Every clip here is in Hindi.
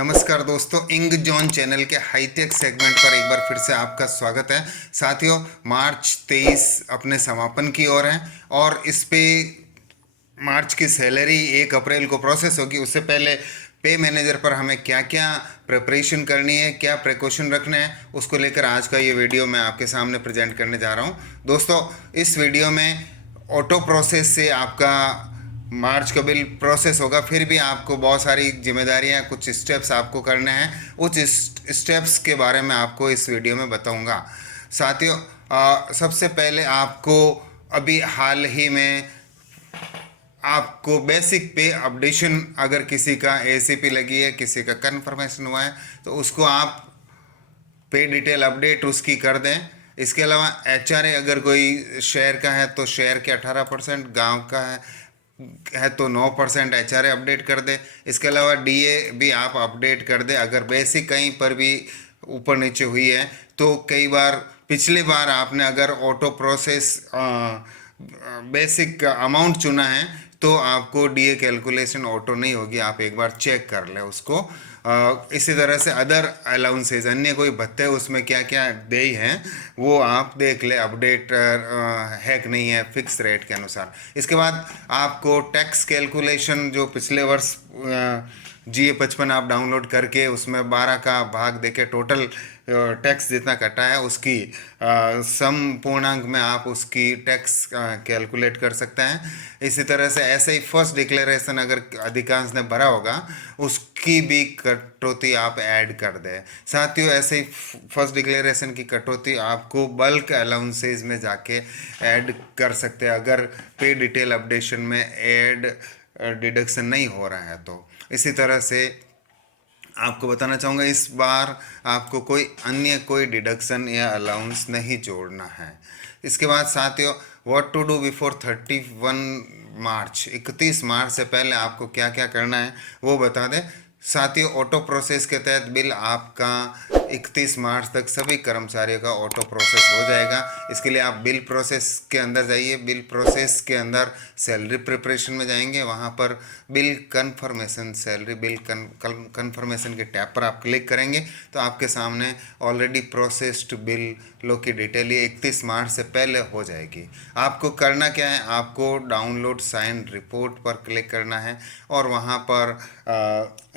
नमस्कार दोस्तों, इंग जॉन चैनल के हाईटेक सेगमेंट पर एक बार फिर से आपका स्वागत है। साथियों, मार्च 23 अपने समापन की ओर है और इस पे मार्च की सैलरी 1 अप्रैल को प्रोसेस होगी। उससे पहले पे मैनेजर पर हमें क्या क्या प्रिपरेशन करनी है, क्या प्रिकॉशन रखने हैं, उसको लेकर आज का ये वीडियो मैं आपके सामने प्रेजेंट करने जा रहा हूँ। दोस्तों, इस वीडियो में ऑटो प्रोसेस से आपका मार्च का बिल प्रोसेस होगा, फिर भी आपको बहुत सारी जिम्मेदारियां, कुछ स्टेप्स आपको करने हैं। उस स्टेप्स के बारे में आपको इस वीडियो में बताऊंगा। साथियों, सबसे पहले आपको अभी हाल ही में आपको बेसिक पे अपडेशन, अगर किसी का एसीपी लगी है, किसी का कन्फर्मेशन हुआ है, तो उसको आप पे डिटेल अपडेट उसकी कर दें। इसके अलावा एचआरए अगर कोई शेयर का है तो शेयर के 18%, गांव का है तो 9% एचआरए अपडेट कर दे। इसके अलावा डीए भी आप अपडेट कर दे। अगर बेसिक कहीं पर भी ऊपर नीचे हुई है तो कई बार पिछली बार आपने अगर ऑटो प्रोसेस बेसिक अमाउंट चुना है तो आपको डीए कैलकुलेशन ऑटो नहीं होगी, आप एक बार चेक कर लें उसको। इसी तरह से अदर अलाउंसेज, अन्य कोई भत्ते उसमें क्या क्या दे हैं वो आप देख ले, अपडेट है कि नहीं है फिक्स रेट के अनुसार। इसके बाद आपको टैक्स कैलकुलेशन जो पिछले वर्ष GA55 आप डाउनलोड करके उसमें 12 का भाग देके टोटल टैक्स जितना कटा है उसकी सम पूर्णांक में आप उसकी टैक्स कैलकुलेट कर सकते हैं। इसी तरह से ऐसे ही फर्स्ट डिक्लेरेशन अगर अधिकांश ने भरा होगा उसकी भी कटौती आप ऐड कर दें। साथियों, ऐसे ही फर्स्ट डिक्लेरेशन की कटौती आपको बल्क अलाउंसेज में जाके ऐड कर सकते हैं अगर पे डिटेल अपडेशन में ऐड डिडक्शन नहीं हो रहा है तो। इसी तरह से आपको बताना चाहूँगा, इस बार आपको कोई अन्य कोई डिडक्शन या अलाउंस नहीं जोड़ना है। इसके बाद साथियों, व्हाट टू डू बिफोर 31 मार्च, 31 मार्च से पहले आपको क्या क्या करना है वो बता दें। साथियों, ऑटो प्रोसेस के तहत बिल आपका 31 मार्च तक सभी कर्मचारियों का ऑटो प्रोसेस हो जाएगा। इसके लिए आप बिल प्रोसेस के अंदर जाइए। बिल प्रोसेस के अंदर सैलरी प्रिपरेशन में जाएंगे, वहाँ पर bill confirmation, salary bill confirmation के टैब पर आप क्लिक करेंगे तो आपके सामने ऑलरेडी प्रोसेस्ड बिल लो की डिटेल ये 31 मार्च से पहले हो जाएगी। आपको करना क्या है, आपको डाउनलोड साइन रिपोर्ट पर क्लिक करना है और वहाँ पर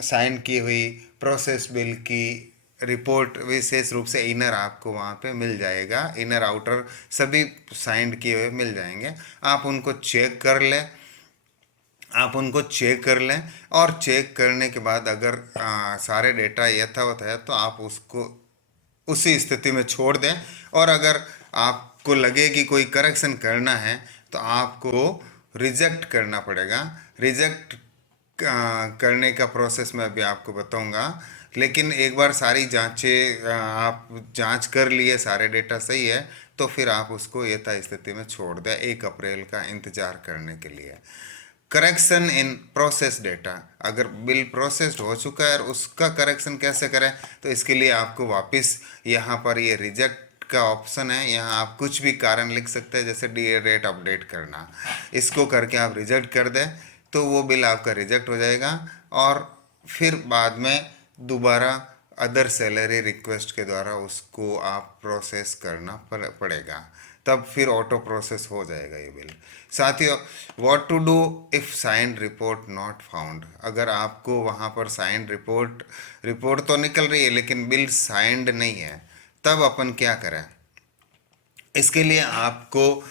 साइन की हुई प्रोसेस बिल की रिपोर्ट विशेष रूप से इनर आपको वहाँ पे मिल जाएगा। इनर आउटर सभी साइंड किए हुए मिल जाएंगे। आप उनको चेक कर लें, और चेक करने के बाद अगर सारे डेटा यथावत है तो आप उसको उसी स्थिति में छोड़ दें। और अगर आपको लगे कि कोई करेक्शन करना है तो आपको रिजेक्ट करना पड़ेगा। रिजेक्ट करने का प्रोसेस मैं अभी आपको बताऊंगा, लेकिन एक बार सारी जांचें आप जांच कर लिए, सारे डेटा सही है तो फिर आप उसको यथास्थिति में छोड़ दें 1 अप्रैल का इंतज़ार करने के लिए। करेक्शन इन प्रोसेस डेटा, अगर बिल प्रोसेस्ड हो चुका है और उसका करेक्शन कैसे करें, तो इसके लिए आपको वापस यहाँ पर ये रिजेक्ट का ऑप्शन है, यहाँ आप कुछ भी कारण लिख सकते हैं, जैसे डीए रेट अपडेट करना। इसको करके आप रिजेक्ट कर दें तो वो बिल आपका रिजेक्ट हो जाएगा और फिर बाद में दोबारा अदर सैलरी रिक्वेस्ट के द्वारा उसको आप प्रोसेस करना पड़ेगा, तब फिर ऑटो प्रोसेस हो जाएगा ये बिल। साथियों, what to do if signed report not found, अगर आपको वहाँ पर साइंड रिपोर्ट तो निकल रही है लेकिन बिल साइंड नहीं है, तब अपन क्या करें। इसके लिए आपको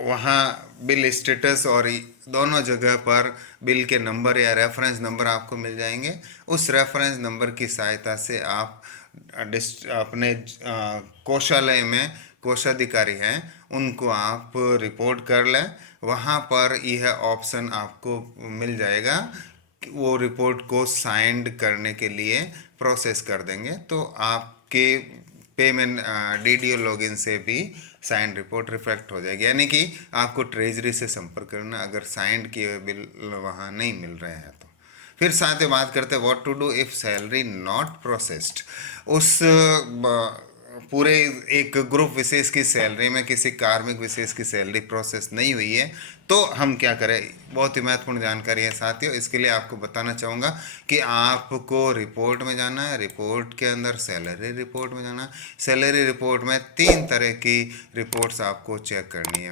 वहाँ बिल स्टेटस और दोनों जगह पर बिल के नंबर या रेफरेंस नंबर आपको मिल जाएंगे। उस रेफरेंस नंबर की सहायता से आप अपने कोषालय में कोषाधिकारी हैं उनको आप रिपोर्ट कर लें। वहाँ पर यह ऑप्शन आपको मिल जाएगा, वो रिपोर्ट को साइंड करने के लिए प्रोसेस कर देंगे तो आपके पेमेंट डीडीओ लॉगिन से भी साइंड रिपोर्ट रिफ्लेक्ट हो जाएगी। यानी कि आपको ट्रेजरी से संपर्क करना अगर साइंड किए हुए बिल वहाँ नहीं मिल रहे हैं तो। फिर साथ ही बात करते हैं what to do if salary not processed. उस पूरे एक ग्रुप विशेष की सैलरी में किसी कार्मिक विशेष की सैलरी प्रोसेस नहीं हुई है तो हम क्या करें। बहुत ही महत्वपूर्ण जानकारी है साथियों। इसके लिए आपको बताना चाहूँगा कि आपको रिपोर्ट में जाना है, रिपोर्ट के अंदर सैलरी रिपोर्ट में जाना है। सैलरी रिपोर्ट में 3 तरह की रिपोर्ट्स आपको चेक करनी है।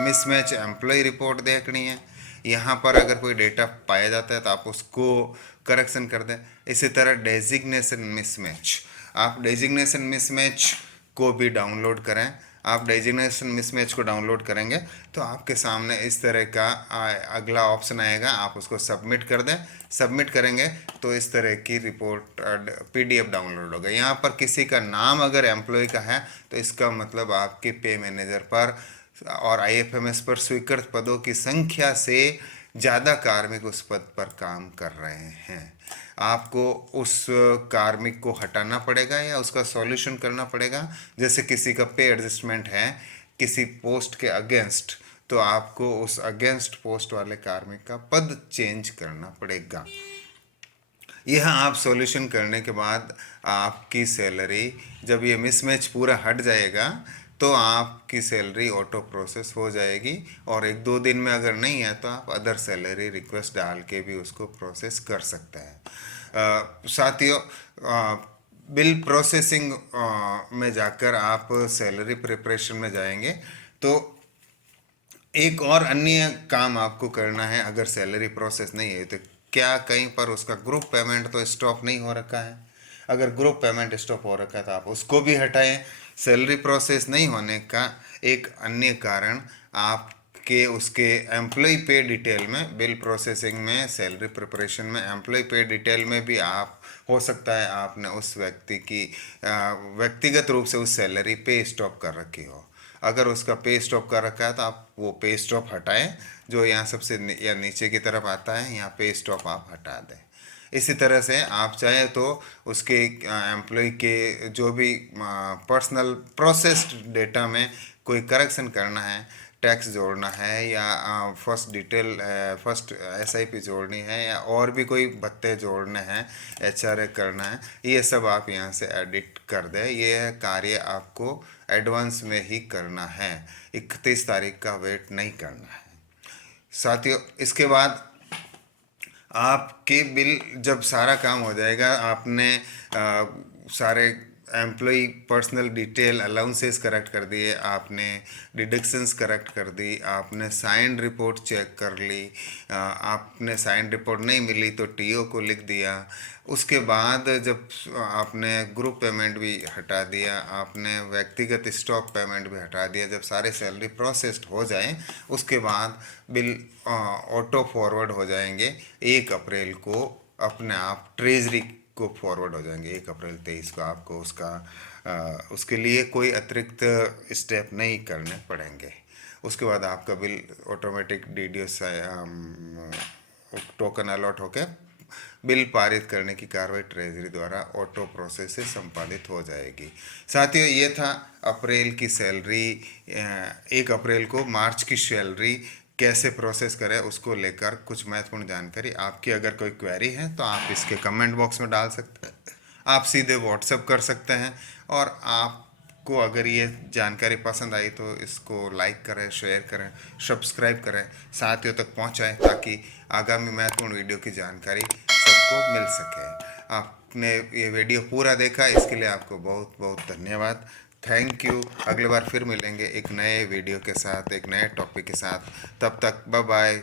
मिसमैच एम्प्लॉय रिपोर्ट देखनी है, यहाँ पर अगर कोई डेटा पाया जाता है तो आप उसको करेक्शन कर दें। इसी तरह डेजिग्नेशन मिसमैच, आप डेजिग्नेशन मिसमैच को भी डाउनलोड करें। आप डेजिग्नेशन मिसमैच को डाउनलोड करेंगे तो आपके सामने इस तरह का अगला ऑप्शन आएगा, आप उसको सबमिट कर दें। सबमिट करेंगे तो इस तरह की रिपोर्ट PDF डाउनलोड होगा। यहाँ पर किसी का नाम अगर एम्प्लॉय का है तो इसका मतलब आपके पे मैनेजर पर और IFMS पर स्वीकृत पदों की संख्या से ज़्यादा कार्मिक उस पद पर काम कर रहे हैं। आपको उस कार्मिक को हटाना पड़ेगा या उसका सॉल्यूशन करना पड़ेगा। जैसे किसी का पे एडजस्टमेंट है किसी पोस्ट के अगेंस्ट, तो आपको उस अगेंस्ट पोस्ट वाले कार्मिक का पद चेंज करना पड़ेगा। यह आप सॉल्यूशन करने के बाद आपकी सैलरी, जब ये मिसमैच पूरा हट जाएगा तो आपकी सैलरी ऑटो प्रोसेस हो जाएगी। और 1-2 दिन में अगर नहीं है तो आप अदर सैलरी रिक्वेस्ट डाल के भी उसको प्रोसेस कर सकते हैं। साथियों, बिल प्रोसेसिंग में जाकर आप सैलरी प्रिपरेशन में जाएंगे तो एक और अन्य काम आपको करना है। अगर सैलरी प्रोसेस नहीं है तो क्या कहीं पर उसका ग्रुप पेमेंट तो स्टॉप नहीं हो रखा है। अगर ग्रुप पेमेंट स्टॉप हो रखा है तो आप उसको भी हटाएं। सैलरी प्रोसेस नहीं होने का एक अन्य कारण आपके उसके एम्प्लॉय पे डिटेल में, बिल प्रोसेसिंग में, सैलरी प्रिपरेशन में एम्प्लॉय पे डिटेल में भी आप हो सकता है आपने उस व्यक्ति की व्यक्तिगत रूप से उस सैलरी पे स्टॉप कर रखी हो। अगर उसका पे स्टॉप कर रखा है तो आप वो पे स्टॉप हटाएं, जो यहाँ सबसे या नीचे की तरफ आता है, यहाँ पे स्टॉप आप हटा दें। इसी तरह से आप चाहे तो उसके एम्प्लॉय के जो भी पर्सनल प्रोसेस्ड डेटा में कोई करेक्शन करना है, टैक्स जोड़ना है या फर्स्ट SIP जोड़नी है या और भी कोई भत्ते जोड़ने हैं, HRA करना है, ये सब आप यहाँ से एडिट कर दें। ये कार्य आपको एडवांस में ही करना है, 31 तारीख का वेट नहीं करना है साथियों। इसके बाद आपके बिल जब सारा काम हो जाएगा, आपने सारे employ personal detail allowances correct कर दिए, आपने डिडक्शंस करेक्ट कर दी, आपने साइंड रिपोर्ट चेक कर ली, आपने साइंड रिपोर्ट नहीं मिली तो TO को लिख दिया। उसके बाद जब आपने ग्रुप पेमेंट भी हटा दिया, आपने व्यक्तिगत स्टॉक पेमेंट भी हटा दिया, जब सारे सैलरी प्रोसेस्ड हो जाएं उसके बाद बिल ऑटो फॉरवर्ड हो जाएंगे 1 अप्रैल को, अपने आप ट्रेजरी को फॉरवर्ड हो जाएंगे 1 अप्रैल 23 को। आपको उसके लिए कोई अतिरिक्त स्टेप नहीं करने पड़ेंगे। उसके बाद आपका bill automatic DDO token allot होकर बिल पारित करने की कार्रवाई ट्रेजरी द्वारा ऑटो प्रोसेस से संपादित हो जाएगी। साथियों, ये था अप्रैल की सैलरी, 1 अप्रैल को मार्च की सैलरी कैसे प्रोसेस करें उसको लेकर कुछ महत्वपूर्ण जानकारी। आपकी अगर कोई क्वेरी है तो आप इसके कमेंट बॉक्स में डाल सकते हैं, आप सीधे व्हाट्सएप कर सकते हैं। और आपको अगर ये जानकारी पसंद आई तो इसको लाइक करें, शेयर करें, सब्सक्राइब करें, साथियों तक पहुंचाएं ताकि आगामी महत्वपूर्ण वीडियो की जानकारी सबको मिल सके। आपने ये वीडियो पूरा देखा, इसके लिए आपको बहुत बहुत धन्यवाद। Thank you. अगली बार फिर मिलेंगे एक नए वीडियो के साथ, एक नए टॉपिक के साथ। तब तक बाय बाय।